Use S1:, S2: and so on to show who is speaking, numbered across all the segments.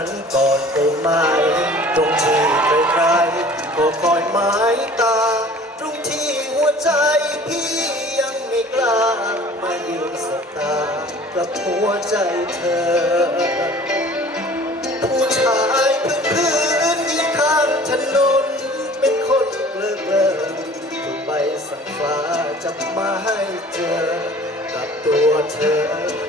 S1: นั้นก่อนได้ไหมตรงที่ใครๆก็คอยหมายตา ตรงที่หัวใจพี่ยังไม่กล้ามายืนสตากับหัวใจเธอ ผู้ชายพื้นพื้นๆที่ข้างถนนเป็นคนเกลือเกลือถูกใบสั่งฟ้าจะมาให้เจอ กับตัวเธอ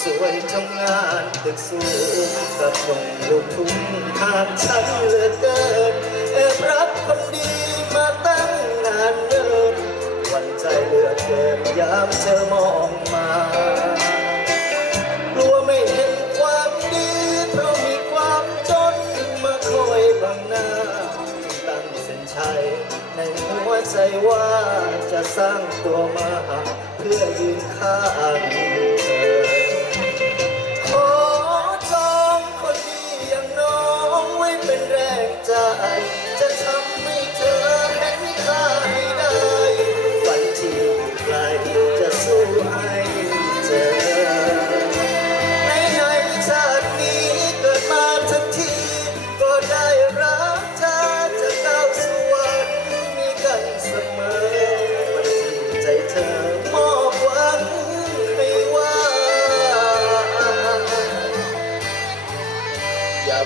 S1: สวยทำงานตึกสูงกับหนุ่มลูกทุ่งทางฉันเหลือเกินแอบรักคนดีมาตั้งนานเนินหวันใจเหลือเกินยามเธอมองมากลัวไม่เห็นความดีเพราะมีความจนมาคอยบังหน้าตั้งเส้นชัยในหัวใจว่าจะสร้างตัวมาเพื่อยืนข้าง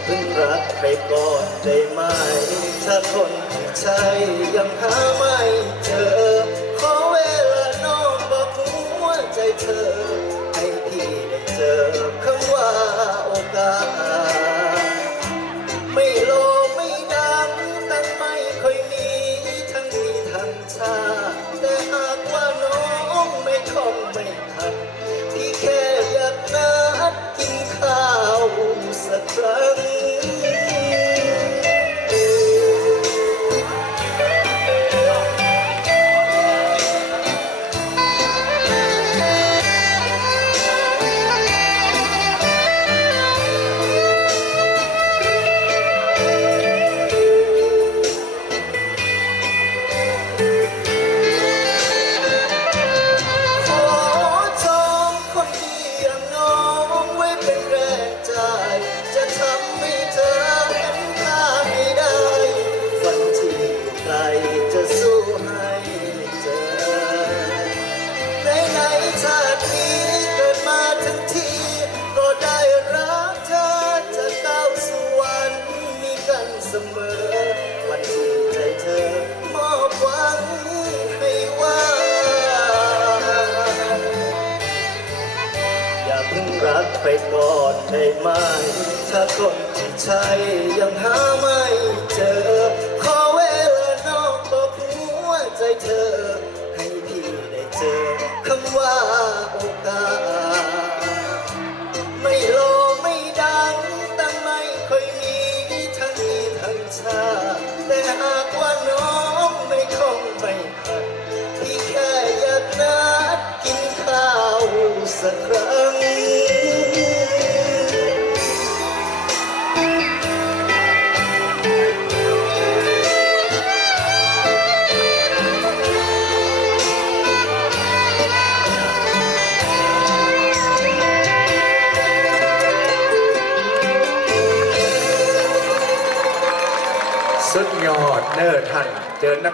S1: เพิ่งรักไปก่อนได้ไหม ถ้าคนที่ใช่ยังหาไม่เจอ รักไปก่อนได้ไหม ถ้าคนที่ใช่ยังหาไม่เจอ ขอเวลาน้องบอกหัวใจเธอ ให้พี่ได้เจอคำว่า
S2: เนอร์ท่าน เจอนัก